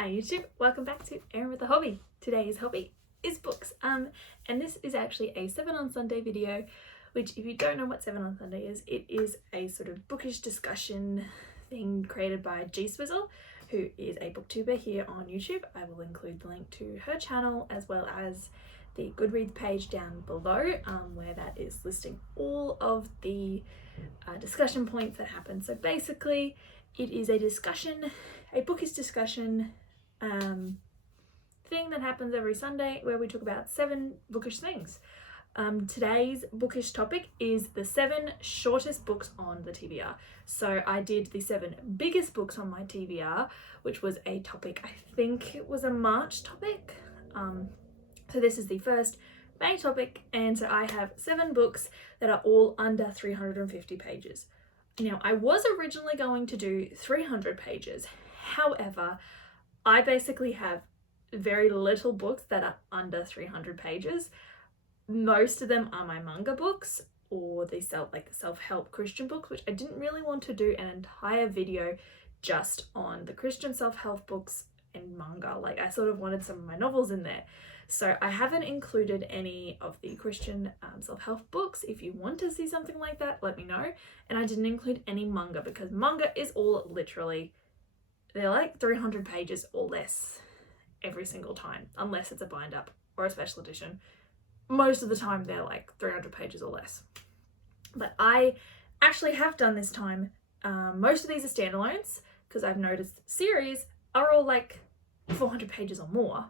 Hi YouTube, welcome back to Erin with a Hobby. Today's hobby is books. And this is actually a 7 on Sunday video, which if you don't know what 7 on Sunday is, it is a sort of bookish discussion thing created by G Swizzle, who is a booktuber here on YouTube. I will include the link to her channel as well as the Goodreads page down below, where that is listing all of the discussion points that happen. So basically it is a discussion, a bookish discussion thing that happens every Sunday where we talk about 7 bookish things. Today's bookish topic is the 7 shortest books on the TBR. So I did the 7 biggest books on my TBR, which was a topic, I think it was a March topic. So this is the first May topic, and so I have 7 books that are all under 350 pages. Now, I was originally going to do 300 pages. However, I basically have very little books that are under 300 pages. Most of them are my manga books or the self-help Christian books, which I didn't really want to do an entire video just on the Christian self-help books and manga. Like, I sort of wanted some of my novels in there. So I haven't included any of the Christian self-help books. If you want to see something like that, let me know. And I didn't include any manga because manga is all literally, they're like 300 pages or less every single time, unless it's a bind up or a special edition. Most of the time they're like 300 pages or less. But I actually have done this time. Most of these are standalones because I've noticed series are all like 400 pages or more.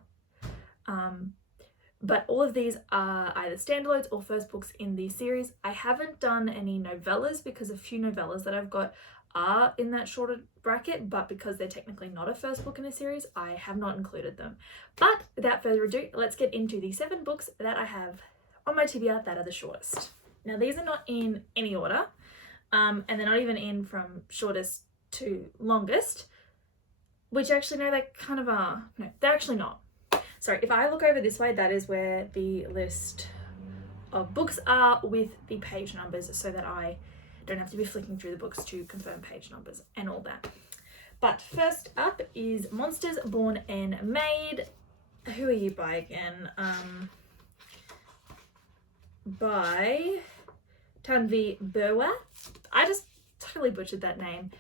But all of these are either standalones or first books in the series. I haven't done any novellas because a few novellas that I've got are in that shorter bracket, but because they're technically not a first book in a series, I have not included them. But without further ado, let's get into the 7 books that I have on my TBR that are the shortest. Now, these are not in any order, and they're not even in from shortest to longest, which actually, no, they kind of are. No, they're actually not. So if I look over this way, that is where the list of books are with the page numbers, so that I don't have to be flicking through the books to confirm page numbers and all that. But first up is Monsters Born and Made. Who are you by again? By Tanvi Burwa. I just totally butchered that name.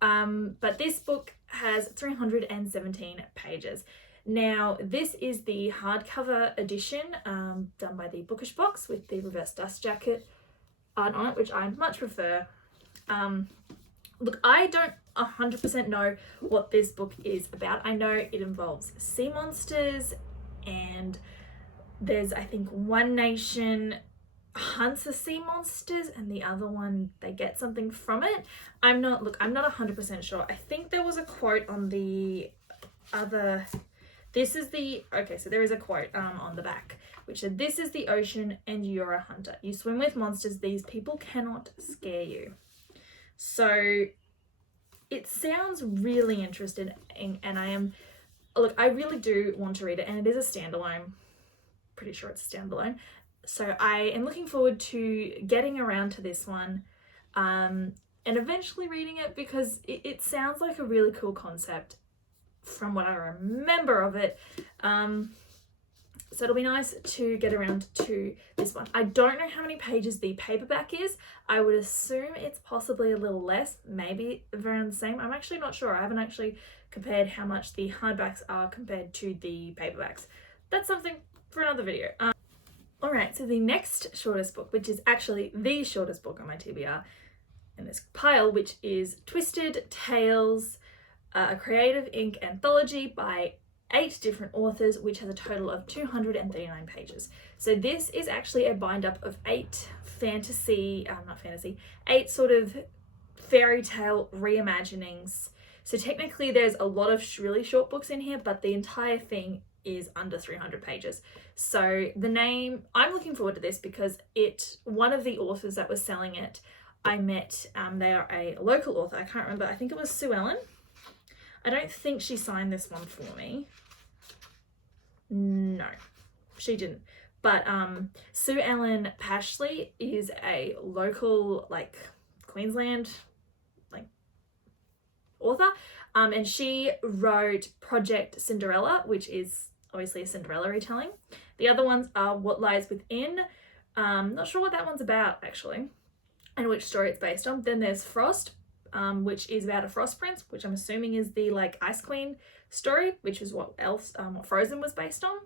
But this book has 317 pages. Now, this is the hardcover edition done by the Bookish Box with the reverse dust jacket art on it, which I much prefer. Look, I don't 100% know what this book is about. I know it involves sea monsters, and there's, I think, one nation hunts the sea monsters and the other one, they get something from it. I'm not 100% sure. I think there was a quote on the other... This is the, okay, so there is a quote on the back, which said, "This is the ocean and you're a hunter. You swim with monsters. These people cannot scare you." So it sounds really interesting, and I really do want to read it, and it is a standalone. Pretty sure it's a standalone. So I am looking forward to getting around to this one and eventually reading it, because it sounds like a really cool concept from what I remember of it. So it'll be nice to get around to this one. I don't know how many pages the paperback is. I would assume it's possibly a little less, maybe around the same. I'm actually not sure. I haven't actually compared how much the hardbacks are compared to the paperbacks. That's something for another video. Alright, so the next shortest book, which is actually the shortest book on my TBR in this pile, which is Twisted Tales, a Creative Inc. anthology by 8 different authors, which has a total of 239 pages. So this is actually a bind up of 8 8 sort of fairy tale reimaginings. So technically there's a lot of really short books in here, but the entire thing is under 300 pages. So the name, I'm looking forward to this because one of the authors that was selling it, I met, they are a local author. I can't remember, I think it was Sue Ellen. I don't think she signed this one for me. No, she didn't. But Sue Ellen Pashley is a local, like, Queensland, like, author, and she wrote Project Cinderella, which is obviously a Cinderella retelling. The other ones are What Lies Within. Not sure what that one's about actually, and which story it's based on. Then there's Frost, which is about a frost prince, which I'm assuming is the like Ice Queen story, which is what Frozen was based on.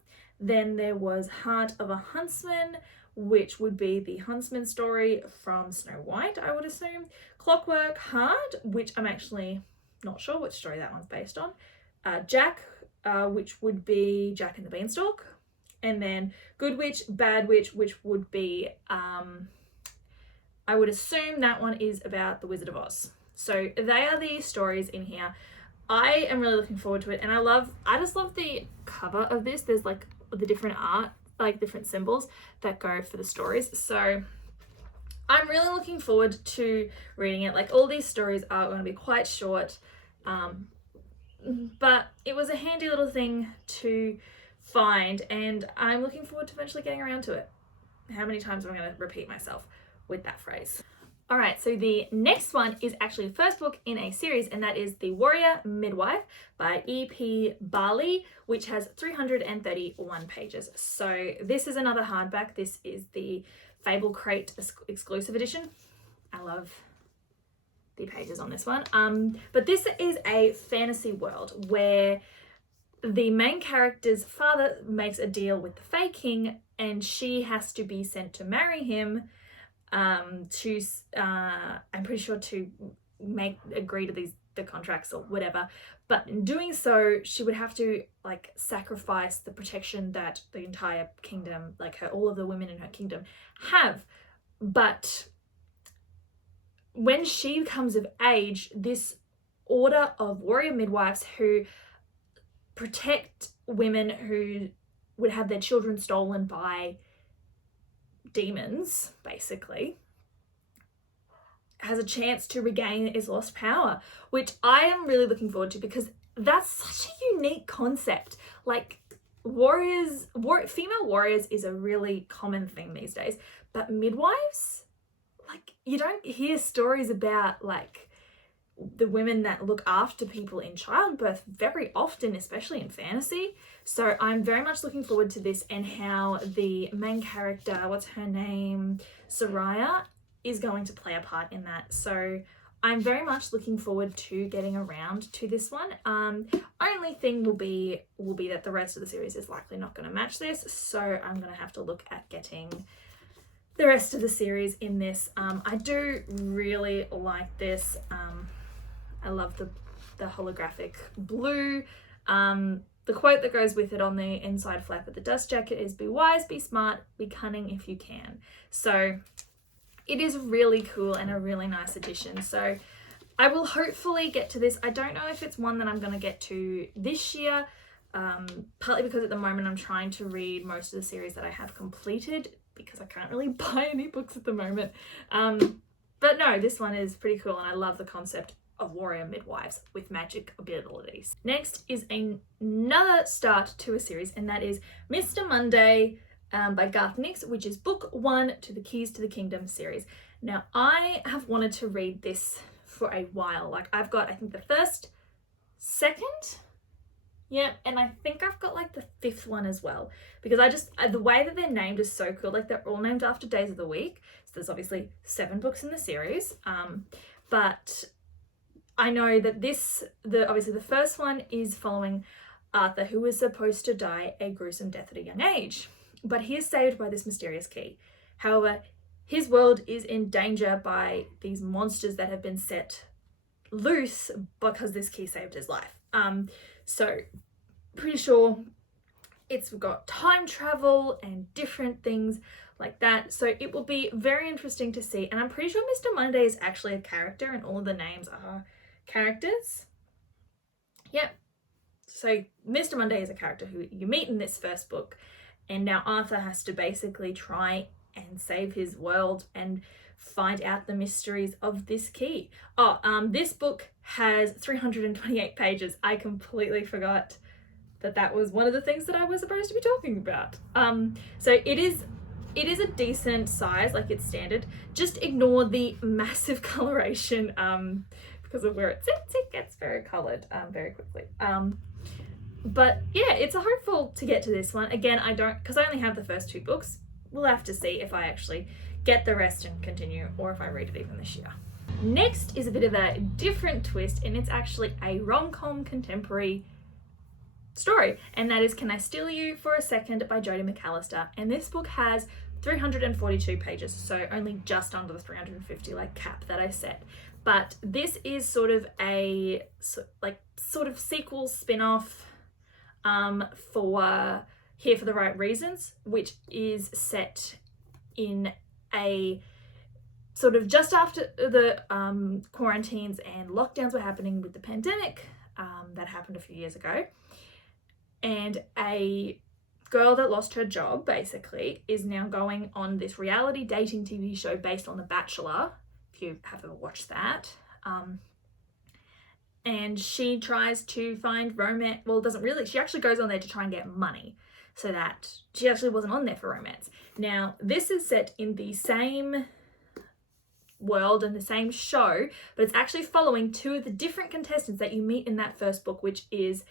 Then there was Heart of a Huntsman, which would be the huntsman story from Snow White, I would assume. Clockwork Hard, which I'm actually not sure which story that one's based on. Jack, which would be Jack and the Beanstalk. And then Good Witch, Bad Witch, which would be, I would assume that one is about the Wizard of Oz. So they are the stories in here. I am really looking forward to it, and I just love the cover of this. There's like the different art, like different symbols that go for the stories. So I'm really looking forward to reading it. Like all these stories are going to be quite short, but it was a handy little thing to find, and I'm looking forward to eventually getting around to it. How many times am I going to repeat myself with that phrase? All right, so the next one is actually the first book in a series, and that is The Warrior Midwife by E.P. Barley, which has 331 pages. So this is another hardback. This is the Fable Crate exclusive edition. I love the pages on this one. But this is a fantasy world where the main character's father makes a deal with the Fae King, and she has to be sent to marry him. I'm pretty sure to agree to the contracts or whatever, but in doing so she would have to like sacrifice the protection that the entire kingdom, like all of the women in her kingdom have. But when she comes of age, this order of warrior midwives who protect women who would have their children stolen by demons, basically, has a chance to regain its lost power, which I am really looking forward to, because that's such a unique concept. Like female warriors is a really common thing these days, but midwives, like you don't hear stories about like the women that look after people in childbirth very often, especially in fantasy. So I'm very much looking forward to this, and how the main character, what's her name, Soraya, is going to play a part in that. So I'm very much looking forward to getting around to this one. Only thing will be that the rest of the series is likely not going to match this, so I'm going to have to look at getting the rest of the series in this. I do really like this. I love the holographic blue. The quote that goes with it on the inside flap of the dust jacket is, "Be wise, be smart, be cunning if you can." So it is really cool and a really nice addition. So I will hopefully get to this. I don't know if it's one that I'm going to get to this year, partly because at the moment I'm trying to read most of the series that I have completed, because I can't really buy any books at the moment. But no, this one is pretty cool, and I love the concept of warrior midwives with magic abilities. Next is another start to a series, and that is Mr. Monday by Garth Nix, which is book 1 to the Keys to the Kingdom series. Now, I have wanted to read this for a while. Like I've got, I think the first, second, yeah, and I think I've got like the 5th one as well, because the way that they're named is so cool. Like they're all named after days of the week. So there's obviously 7 books in the series, but I know that obviously the first one is following Arthur, who was supposed to die a gruesome death at a young age, but he is saved by this mysterious key. However, his world is in danger by these monsters that have been set loose because this key saved his life. So pretty sure it's got time travel and different things like that. So it will be very interesting to see. And I'm pretty sure Mr. Monday is actually a character, and all of the names are characters. Yep. So Mr. Monday is a character who you meet in this first book, and now Arthur has to basically try and save his world and find out the mysteries of this key. This book has 328 pages. I completely forgot that was one of the things that I was supposed to be talking about. So it is a decent size, like it's standard. Just ignore the massive coloration, because of where it sits, it gets very coloured very quickly. But yeah, it's a hopeful to get to this one. Again, I don't, because I only have the first 2 books. We'll have to see if I actually get the rest and continue, or if I read it even this year. Next is a bit of a different twist, and it's actually a rom-com contemporary story, and that is Can I Steal You for a Second by Jodie McAllister. And this book has 342 pages, so only just under the 350 cap that I set. But this is sort of a sort of sequel spin-off for Here for the Right Reasons, which is set in a sort of just after the quarantines and lockdowns were happening with the pandemic that happened a few years ago. And a girl that lost her job, basically, is now going on this reality dating TV show based on The Bachelor, if you haven't watched that. And she tries to find romance. Well, doesn't really. She actually goes on there to try and get money, so that she actually wasn't on there for romance. Now, this is set in the same world and the same show, but it's actually following 2 of the different contestants that you meet in that first book, which is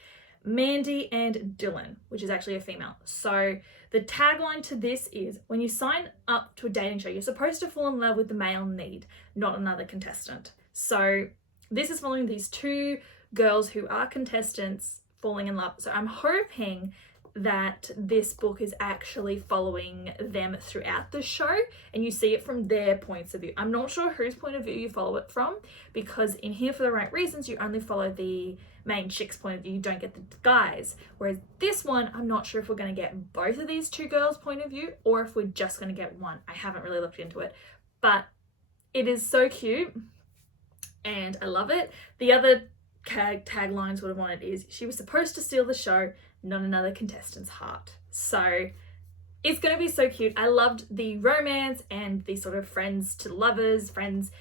Mandy and Dylan, which is actually a female. So the tagline to this is, when you sign up to a dating show, you're supposed to fall in love with the male lead, not another contestant. So this is following these 2 girls who are contestants falling in love. So I'm hoping that this book is actually following them throughout the show and you see it from their points of view. I'm not sure whose point of view you follow it from, because in Here for the Right Reasons, you only follow the main chick's point of view, you don't get the guys. Whereas this one, I'm not sure if we're going to get both of these 2 girls' point of view or if we're just going to get one. I haven't really looked into it, but it is so cute and I love it. The other tagline sort of on it is, she was supposed to steal the show, not another contestant's heart. So it's going to be so cute. I loved the romance and the sort of friends to lovers, friends,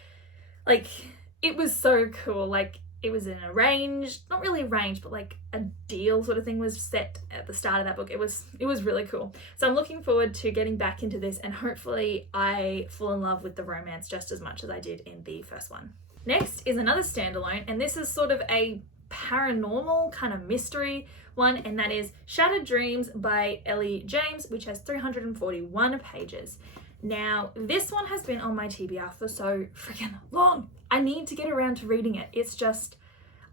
it was so cool. It was an arranged, not really arranged, but a deal sort of thing was set at the start of that book. It was really cool. So I'm looking forward to getting back into this, and hopefully I fall in love with the romance just as much as I did in the first one. Next is another standalone, and this is sort of a paranormal kind of mystery one, and that is Shattered Dreams by Ellie James, which has 341 pages. Now, this one has been on my TBR for so freaking long. I need to get around to reading it. It's just,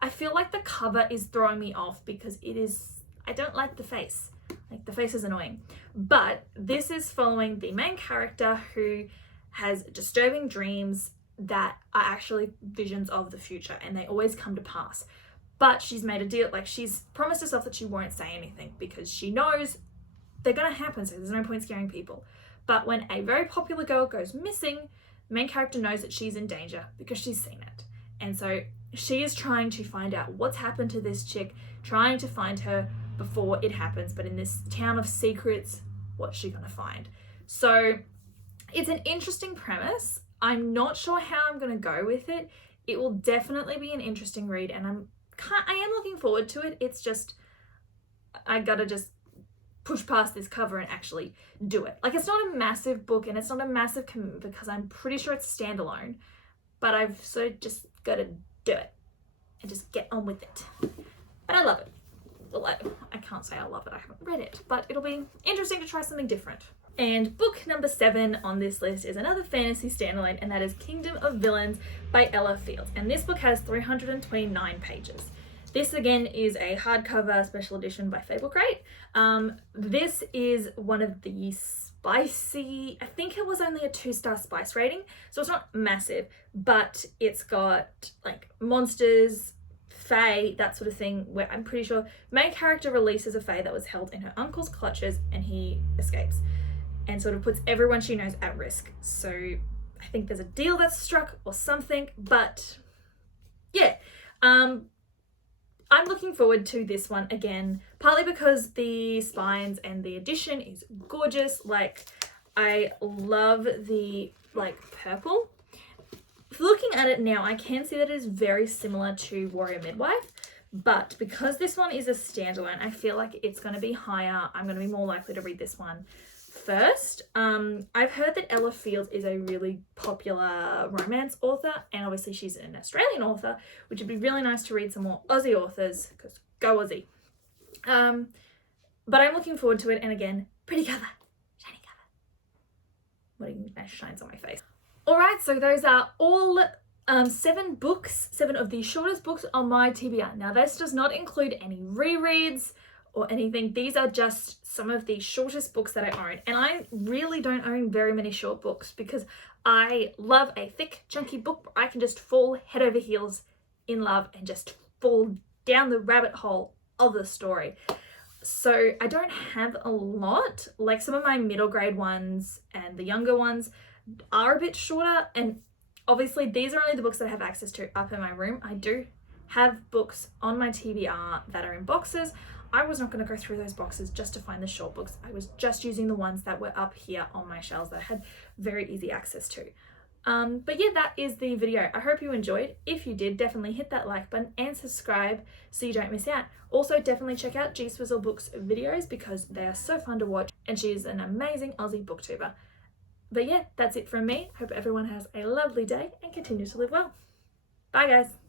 I feel like the cover is throwing me off because I don't like the face. The face is annoying. But this is following the main character who has disturbing dreams that are actually visions of the future, and they always come to pass. But she's made a deal, she's promised herself that she won't say anything because she knows they're gonna happen, so there's no point scaring people. But when a very popular girl goes missing, the main character knows that she's in danger because she's seen it. And so she is trying to find out what's happened to this chick, trying to find her before it happens. But in this town of secrets, what's she gonna find? So it's an interesting premise. I'm not sure how I'm gonna go with it. It will definitely be an interesting read, and I am looking forward to it. It's just, I gotta just push past this cover and actually do it. It's not a massive book and it's not a massive commitment because I'm pretty sure it's standalone, but I've sort of just gotta do it and just get on with it. But I love it. Well, I can't say I love it, I haven't read it, but it'll be interesting to try something different. And book number 7 on this list is another fantasy standalone, and that is Kingdom of Villains by Ella Fields. And this book has 329 pages. This again is a hardcover special edition by Fable Crate. This is one of the spicy, I think it was only a 2-star spice rating, so it's not massive, but it's got monsters, fae, that sort of thing, where I'm pretty sure main character releases a fae that was held in her uncle's clutches and he escapes and sort of puts everyone she knows at risk. So I think there's a deal that's struck or something, but yeah. I'm looking forward to this one again, partly because the spines and the edition is gorgeous. I love the purple. Looking at it now, I can see that it is very similar to Warrior Midwife, but because this one is a standalone, I feel like it's going to be higher. I'm going to be more likely to read this one first. I've heard that Ella Fields is a really popular romance author, and obviously she's an Australian author, which would be really nice to read some more Aussie authors, because go Aussie. But I'm looking forward to it, and again, pretty cover, shiny cover. What nice shines on my face. Alright, so those are all 7 books, 7 of the shortest books on my TBR. Now this does not include any rereads or anything. These are just some of the shortest books that I own, and I really don't own very many short books because I love a thick chunky book where I can just fall head over heels in love and just fall down the rabbit hole of the story. So I don't have a lot. Like some of my middle grade ones and the younger ones are a bit shorter, and obviously these are only the books that I have access to up in my room. I do have books on my TBR that are in boxes. I was not going to go through those boxes just to find the short books. I was just using the ones that were up here on my shelves that I had very easy access to. But yeah, that is the video. I hope you enjoyed. If you did, definitely hit that like button and subscribe so you don't miss out. Also, definitely check out G Swizzle Books videos because they are so fun to watch, and she's an amazing Aussie booktuber. But yeah, that's it from me. Hope everyone has a lovely day and continues to live well. Bye guys.